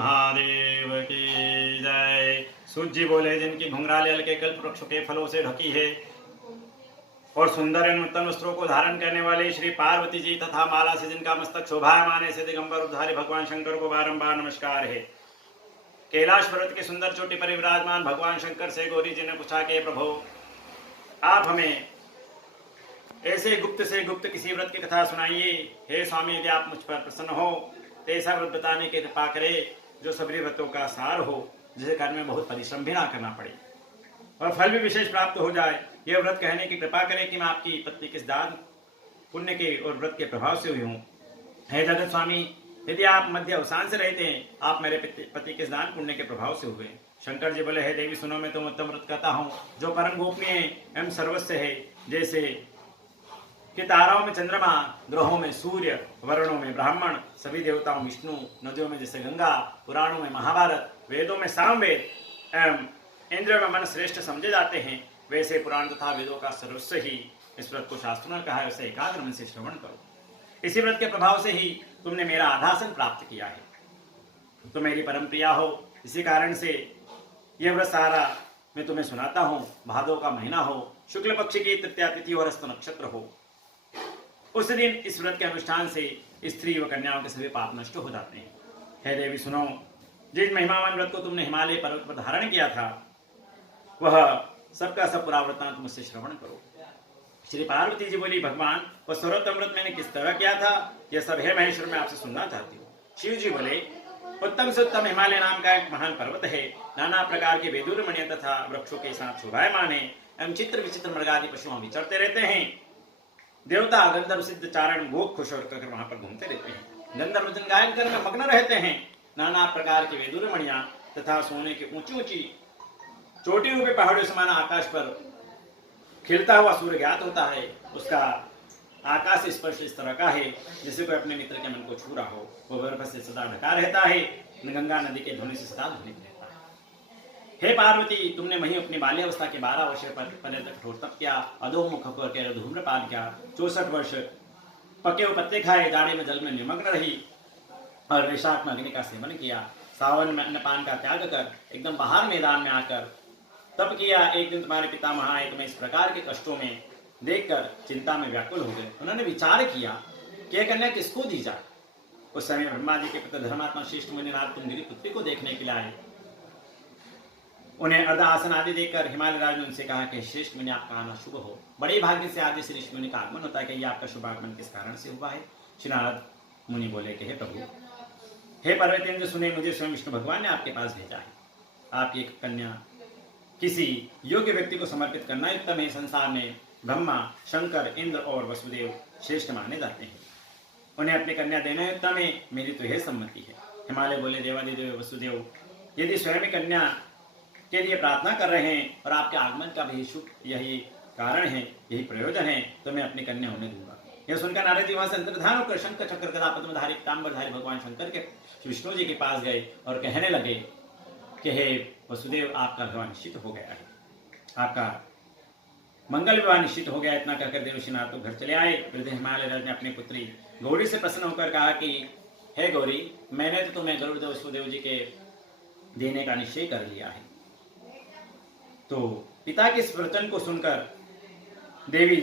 महादेव की जय। सूत जी बोले, जिनकी घुंघराले हल्के कल्प वृक्षों के फलों से ढकी है और सुंदर एवं नूतन वस्त्रों को धारण करने वाले श्री पार्वती जी तथा माला से जिनका मस्तक शोभायमान है, से दिगंबर उद्धारी भगवान शंकर को बारंबार नमस्कार है। कैलाश पर्वत की सुंदर चोटी पर विराजमान भगवान शंकर से गौरी जी ने पूछा कि प्रभु, आप हमें ऐसे गुप्त से गुप्त किसी व्रत की कथा सुनाइए। हे स्वामी, यदि आप मुझ पर प्रसन्न हो तो ऐसा व्रत बताने की कृपा करे जो सभी व्रतों का सार हो, जिसे करने में बहुत परिश्रम भी ना करना पड़े और फल भी विशेष प्राप्त हो जाए। यह व्रत कहने की कृपा करें कि मैं आपकी पत्नी किस दान पुण्य के और व्रत के प्रभाव से हुई हूँ। हे जगत स्वामी, यदि आप मध्य अवसान से रहते हैं, आप मेरे पति किस दान पुण्य के प्रभाव से हुए। शंकर जी बोले, हे देवी सुनो, मैं तुम उत्तम व्रत करता हूँ जो परम गोपनीय एवं सर्वस्व है। जैसे कि ताराओं में चंद्रमा, ग्रहों में सूर्य, वर्णों में ब्राह्मण, सभी देवताओं में विष्णु, नदियों में जैसे गंगा, पुराणों में महाभारत, वेदों में सामवेद एवं इंद्रियों में मन श्रेष्ठ समझे जाते हैं, वैसे पुराण तथा वेदों का सर्वस्व ही इस व्रत को शास्त्रों ने कहा है। उसे एकाग्र मन से श्रवण करो। इसी व्रत के प्रभाव से ही तुमने मेरा आधासन प्राप्त किया है। तुम मेरी परम प्रिया हो, इसी कारण से यह व्रत सारा मैं तुम्हें सुनाता हूँ। भादों का महीना हो, शुक्ल पक्ष की तृतीया तिथि और हस्त नक्षत्र हो, उस दिन इस व्रत के अनुष्ठान से स्त्री व कन्याओं के सभी पाप नष्ट हो जाते हैं। हे देवी सुनो, जिस महिमावान व्रत को तुमने हिमालय पर्वत पर धारण किया था, वह सबका सब पूरा वृत्तांत मुझसे श्रवण करो। श्री पार्वती जी बोली, भगवान, वह सर्वोत्तम व्रत मैंने किस तरह किया था, यह सब है महेश्वर, मैं आपसे सुनना चाहती हूँ। शिव जी बोले, उत्तम से उत्तम हिमालय नाम का एक महान पर्वत है। नाना प्रकार के वेदुर मणि तथा वृक्षों के साथ शोभायमान है एवं चित्र विचित्र मृगादि पशु वहां विचरते रहते हैं। देवता गंधर्व सिद्ध चारण भोग खुश होकर वहां पर घूमते रहते हैं। गंधर्व भजन गायन करने में मग्न रहते हैं। नाना प्रकार के वेदुर मणियां तथा सोने की ऊंची ऊंची चोटी रूपे पहाड़ों समान आकाश पर खिलता हुआ सूर्य ज्ञात होता है। उसका आकाश स्पर्श इस तरह का है जैसे कोई अपने मित्र के मन को छू रहा हो। वो बर्फ से सदा ढका रहता है, गंगा नदी के ध्वनि से सदा ध्वनित रहता है। हे पार्वती, तुमने वहीं अपनी बाल्यावस्था के 12 वर्ष पर्यंत कठोर तप किया, अधोमुख होकर धूम्रपान किया, 64 वर्ष पके हुए पत्ते खाए, जाड़े में जल में निमग्न रही और वैशाख में अग्नि का सेवन किया, सावन में अन्नपान का त्याग कर एकदम बाहर मैदान में आकर तब किया। एक दिन तुम्हारे पितामह आए, तुम्हें इस प्रकार के कष्टों में देखकर चिंता में व्याकुल हो गए। उन्होंने विचार किया कि यह कन्या किसको दी जाए। उस समय ब्रह्मा जी के पुत्र धर्मात्मा श्रेष्ठ मुनिनाथ कुंडली पुत्री को देखने के लिए आए। उन्हें अर्ध आसन आदि देकर हिमालय राज ने उनसे कहा कि श्रेष्ठ मुनि, आपका आना शुभ हो। बड़े भाग्य से आदि श्री ऋषि मुनि का आगमन होता है कि यह आपका शुभ आगमन किस कारण से हुआ है। श्री नारद मुनि बोले कि हे प्रभु, हे पर्वतेंद्र, सुने, मुझे स्वयं विष्णु भगवान ने आपके पास भेजा है। आपकी एक कन्या किसी योग्य व्यक्ति को समर्पित करना उत्तम है। संसार में ब्रह्मा, शंकर, इंद्र और वसुदेव श्रेष्ठ माने जाते हैं। उन्हें अपनी कन्या देना उत्तम है। मेरी तो यह सम्मति है। हिमालय बोले, देवादिदेव वसुदेव, यदि स्वयं कन्या के लिए प्रार्थना कर रहे हैं और आपके आगमन का भी शुभ यही कारण है, यही प्रयोजन है, तो मैं अपनी कन्या होने दूंगा। यह सुनकर नारद जी वहां से अंतर्धान होकर शंकर चक्र गदा पद्मधारी पीतांबरधारी भगवान शंकर के विष्णु जी के पास गए और कहने लगे कि हे वसुदेव, आपका विवाह निश्चित हो गया है, आपका मंगल विवाह निश्चित हो गया। इतना कहकर देवशीनाथ तो घर चले आए। वृद्ध हिमालय राज ने अपनी पुत्री गौरी से प्रसन्न होकर कहा कि हे गौरी, मैंने तो तुम्हें गरुड़ वसुदेव जी के देने का निश्चय कर लिया है। तो पिता के इस वचन को सुनकर देवी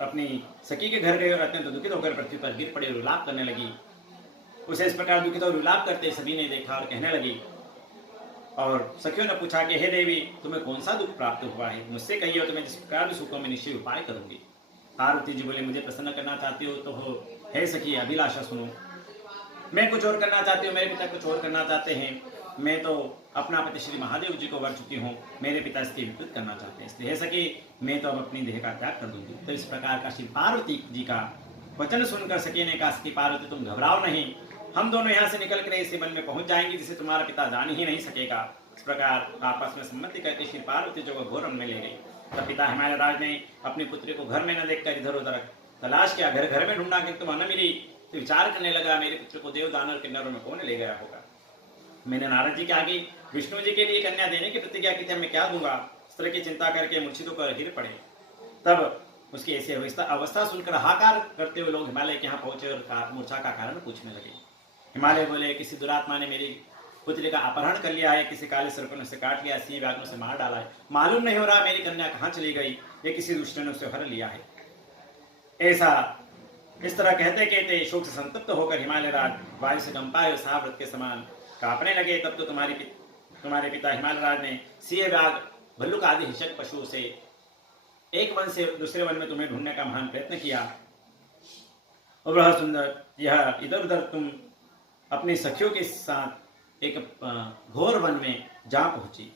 अपनी सखी के घर गए और अत्यंत दुखित होकर पृथ्वी पर गिर पड़े और विलाप करने लगी। उसे इस प्रकार दुखित और विलाप करते सभी ने देखा और कहने लगी, और सखियों ने पूछा कि हे देवी, तुम्हें कौन सा दुख प्राप्त हुआ है, मुझसे कहिए, तो मैं जिस प्रकार भी सुखों में निश्चय उपाय करूंगी। पार्वती जी बोले, मुझे प्रसन्न करना चाहती हो तो हो। हे सखी, अभिलाषा सुनो, मैं कुछ और करना चाहती हूँ, मेरे पिता कुछ और करना चाहते हैं। मैं तो अपना पति श्री महादेव जी को वर चुकी हूँ, मेरे पिता इसके विपरीत करना चाहते हैं, इसलिए हे सखी, मैं तो अब अपनी देह का त्याग कर दूंगी। तो इस प्रकार का श्री पार्वती जी का वचन सुनकर सखी ने कहा, सखी पार्वती, तुम घबराओ नहीं, हम दोनों यहाँ से निकल कर इसी वन में पहुंच जाएंगे जिसे तुम्हारा पिता जान ही नहीं सकेगा। इस प्रकार आपस में सम्मति करके श्री पार्वती जी को घोर वन में ले गई। तब पिता हिमालय राज ने अपनी पुत्री को घर में न देखकर इधर उधर तलाश किया, घर घर में ढूंढा कि तुम न मिली। तो विचार करने लगा, मेरे पुत्र को देव दानव किन्नरों में कौन ले गया होगा। मैंने नारद जी के आगे विष्णु जी के लिए कन्या देने की प्रतिज्ञा की थी, मैं क्या दूंगा। इस तरह की चिंता करके मूर्छित होकर गिर पड़े। तब उसकी ऐसी अवस्था सुनकर हाहाकार करते हुए लोग हिमालय के यहाँ पहुंचे और मूर्छा का कारण पूछने लगे। हिमालय बोले, किसी दुरात्मा ने मेरी पुत्री का अपहरण कर लिया है, किसी काले सर्प ने उसे काट लिया, सिंह व्याघ्र से मार डाला है, मालूम नहीं हो रहा मेरी कन्या कहाँ चली गई, ये किसी दुष्ट ने उसे हर लिया है। ऐसा इस तरह कहते कहते शोक से संतप्त होकर हिमालय राज वायु से कंपाए साव्रत के समान कांपने लगे। तब तो तुम्हारे पिता हिमालय राज ने सिंह व्याघ्र भल्लुक आदि हिंसक पशुओं से एक वन से दूसरे वन में तुम्हें ढूंढने का महान प्रयत्न किया। वह सुंदर, यह इधर उधर तुम अपनी सखियों के साथ एक घोर वन में जा पहुंची।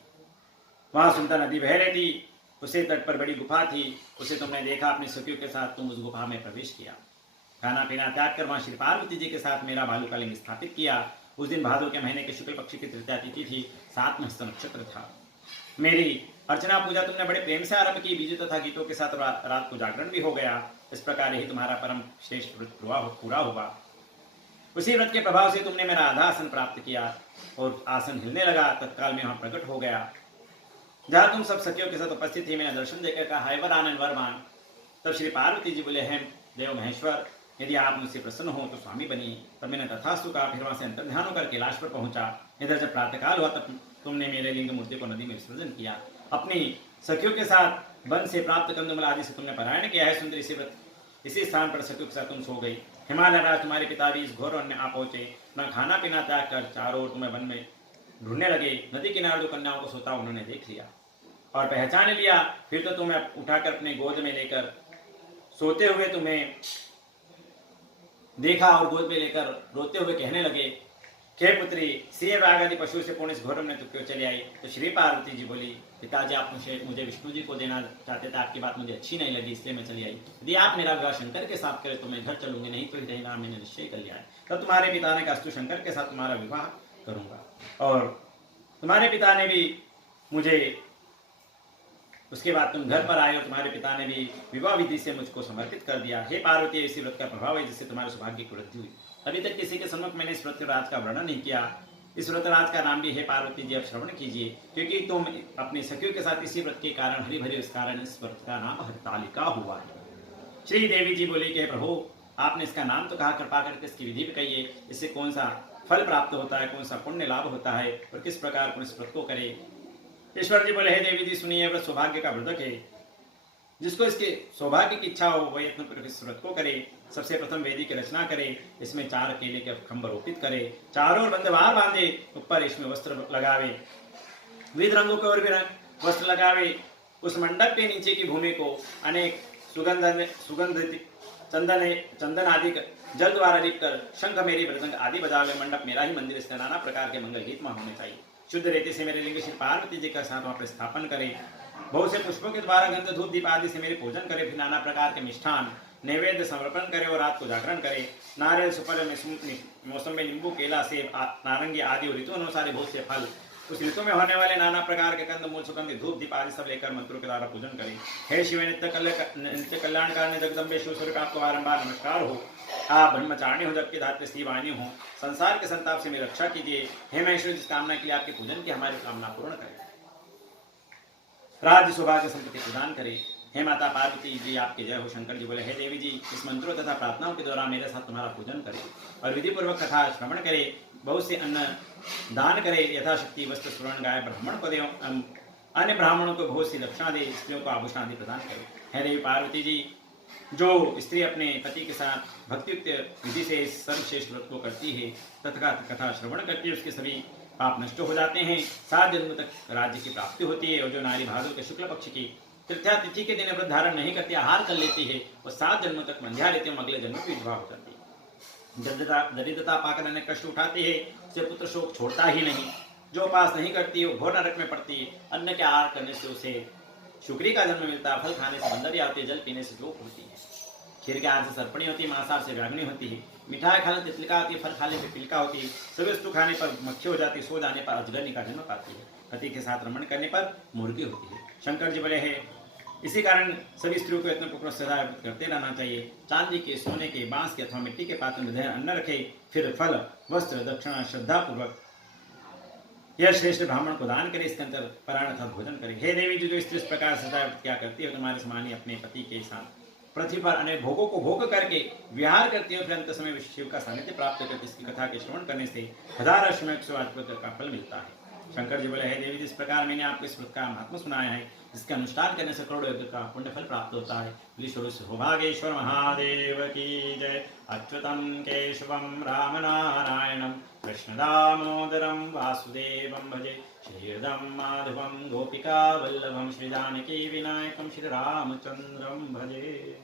वहां सुंदर नदी बह रही थी, उसे तट पर बड़ी गुफा थी, उसे तुमने देखा, अपनी सखियों के साथ तुम उस गुफा में प्रवेश किया। खाना पीना त्याग कर वहां श्री पार्वती जी के साथ मेरा भालू का लिंग स्थापित किया। उस दिन भादो के महीने के शुक्ल पक्ष की तृतीया तिथि थी, 7 में हस्त नक्षत्र था। मेरी अर्चना पूजा तुमने बड़े प्रेम से आरंभ की, बीजों तथा गीतों के साथ रात को जागरण भी हो गया। इस प्रकार ही तुम्हारा परम श्रेष्ठ व्रत पूरा हुआ। उसी व्रत के प्रभाव से तुमने मेरा आधा आसन प्राप्त किया और आसन हिलने लगा, तत्काल में वहां प्रकट हो गया। जहां तुम सब सखियों के साथ उपस्थित थी, मैंने दर्शन देकर कहा, हाय वरानन वरमान। तब श्री पार्वती जी बोले, हैं देव महेश्वर, यदि आप मुझसे प्रसन्न हो तो स्वामी बनिए। तब मैंने तथास्तु कहा, फिर वहां से अंतर्ध्यान होकर कैलाश पर पहुंचा। इधर जब प्रातःकाल हुआ तब तुमने मेरे लिंग मूर्ति को नदी में विसर्जन किया। अपनी सखियों के साथ वन से प्राप्त कंदमूल आदि से तुमने पारायण किया है। सुंदर इसी स्थान पर सखियों के साथ तुम सो गई। हिमालय राज तुम्हारे पिता भी इस घोर वन में आ पहुंचे। न खाना पीना त्याग कर चारों ओर तुम्हें वन में ढूंढने लगे। नदी किनारे जो कन्याओं को सोता उन्होंने देख लिया और पहचान लिया। फिर तो तुम्हें उठाकर अपने गोद में लेकर सोते हुए तुम्हें देखा और गोद में लेकर रोते हुए कहने लगे, हे पुत्री, सिंह व्याघ्र आदि पशु से पूर्ण इस घोर में तो क्यों चले आई? तो श्री पार्वती जी बोली, पिताजी आप मुझे विष्णु जी को देना चाहते थे, आपकी बात मुझे अच्छी नहीं लगी इसलिए मैं चली आई। यदि आप मेरा विवाह शंकर के साथ करें तो मैं घर चलूंगी, नहीं तो ही नाम मैंने निश्चय कर लिया है। तब तुम्हारे पिता ने कहा, अस्तु, शंकर के साथ तुम्हारा विवाह करूंगा। और तुम्हारे पिता ने भी मुझे, उसके बाद तुम घर पर आए और तुम्हारे पिता ने भी विवाह विधि से मुझको समर्पित कर दिया। हे पार्वती, इसी व्रत का प्रभाव है जिससे तुम्हारे सौभाग्य की वृद्धि हुई। अभी तक किसी के सम्मुख मैंने इस व्रत राज का वर्णन नहीं किया। इस व्रत राज का नाम भी हे पार्वती जी अब श्रवण कीजिए, क्योंकि तुम अपनी सखियों के साथ इसी व्रत के कारण हरि भरी, इस कारण इस व्रत का नाम हरतालिका हुआ है। श्री देवी जी बोली कि प्रभु, आपने इसका नाम तो कहा, कृपा करके इसकी विधि भी कहिए, इससे कौन सा फल प्राप्त होता है, कौन सा पुण्य लाभ होता है और किस प्रकार इस व्रत को करे। ईश्वर जी बोले, हे देवी जी सुनिए, व्रत सौभाग्य का वर्धक है। जिसको इसके सौभाग्य की इच्छा हो वह यत्न इस व्रत को करे। सबसे प्रथम वेदी की रचना करे, इसमें 4 केले के खंभ रोपित करे, चारों ओर बंधवार बांधे, ऊपर इसमें वस्त्र लगावे, विविध रंगों के और भी वस्त्र लगावे। उस मंडप के नीचे की भूमि को अनेक सुगंध चंदन आदि जल द्वारा लिप कर शंख मेरी मृदंग आदि बजावे। मंडप मेरा ही मंदिर, इसके नाना प्रकार के मंगल गीत होने चाहिए। शुद्ध रेती से मेरे लिंग श्री पार्वती जी का साथ वहां पर स्थापन करे। बहुत से पुष्पों के द्वारा गंध धूप दीप आदि से मेरे पूजन करे। फिर नाना प्रकार के मिष्ठान नैवेद्य समर्पण करे और रात को जागरण करे। नारियल, सुपारी, मौसम में नींबू, केला, सेब, नारंगी आदि ऋतु अनुसार बहुत से फल, उस ऋतु में होने वाले नाना प्रकार के कंद मूल सुगंधि धूप दीप आदि सब लेकर मंत्रों के द्वारा पूजन करें। हे शिव, नित्य कल्याणकार जगदम्बे शिव स्वरूप आपको बारंबार नमस्कार हो। आप ब्रह्मचारिणी हो, जबकि धात्री स्त्री वाणी हो, संसार के संताप से मेरी रक्षा कीजिए। हे महेश्वर, जिस कामना के लिए आपके पूजन की हमारी कामना पूर्ण करें, राज्य सौभाग्य संपत्ति प्रदान करे। हे माता पार्वती जी आपके जय हो। शंकर जी बोले, हे देवी जी, इस मंत्रों तथा प्रार्थनाओं के द्वारा मेरे साथ तुम्हारा पूजन करे और विधि पूर्वक कथा श्रवण करे, बहुत से अन्न दान करे, यथाशक्ति वस्त्र स्वर्ण गाय ब्राह्मण को दे, अन्य ब्राह्मणों को बहुत सी दक्षिणा दे, स्त्रियों को आभूषण आदि प्रदान करे। हे देवी पार्वती जी, जो स्त्री अपने पति के साथ भक्तियुक्त विधि से इस सर्वश्रेष्ठ व्रत को करती है तथा कथा श्रवण करती है, उसके सभी पाप नष्ट हो जाते हैं, 7 जन्म तक राज्य की प्राप्ति होती है। और जो नारी भादो के शुक्ल पक्ष की तृतीया तिथि के दिन व्रत धारण नहीं करती, आहार कर लेती है, वो 7 जन्मों तक बंध्या रहती है, अगले जन्म की विधवा हो जाती है। दरिद्रता पाकर अनेक कष्ट उठाती है, उसे पुत्र शोक छोड़ता ही नहीं। जो उपास नहीं करती है वो घोर नरक में पड़ती है। अन्न के आहार करने से उसे शुक्री का जन्म मिलता है, फल खाने से बंदरिया होती है, जल पीने से जोक होती है, खीर के आहार से सर्पणी होती है, मांसाहार से व्याघ्नि होती है, मिठाई खाने से तितलिका होती है, फल खाने से पिलका होती है, सभी वस्तु खाने पर मक्खी हो जाती है, सो जाने पर अजगरनी का जन्म पाती है, पति के साथ रमण करने पर मुर्गी होती है। शंकर जी बोले हैं, इसी कारण सभी स्त्रियों को यत्न पूर्वक सदा करते रहना चाहिए। चांदी के, सोने के, बांस के अथवा मिट्टी के पात्र में अन्न रखे, फिर फल, वस्त्र, दक्षिणा श्रद्धा पूर्वक यह श्रेष्ठ ब्राह्मण को दान करे, इसके अंतर परायण अर्थात भोजन करे। हे देवी जी, जो स्त्री इस प्रकार सदा क्या करती है, तुम्हारे समान ही अपने पति के साथ पृथ्वी पर अनेक भोगों को भोग करके विहार करते हुए फिर अंत समय शिव का सानिध्य प्राप्त करके इसकी कथा के श्रवण करने से 1000 अश्वमेध 108 का फल मिलता है। शंकर जी बोले, हे देवी, जिस प्रकार मैंने आपको इस का महात्मा सुनाया है, इसके अनुष्ठान करने से करोड़ों यज्ञ का पुण्य फल प्राप्त होता है। सौभागेश्वर महादेव की जय। अच्युतम केशवम राम नारायणम कृष्ण दामोदरम वासुदेवम भजे। श्रीहृदम माधवम गोपिका वल्लभम श्री जानकी विनायकम श्री रामचंद्रम भजे।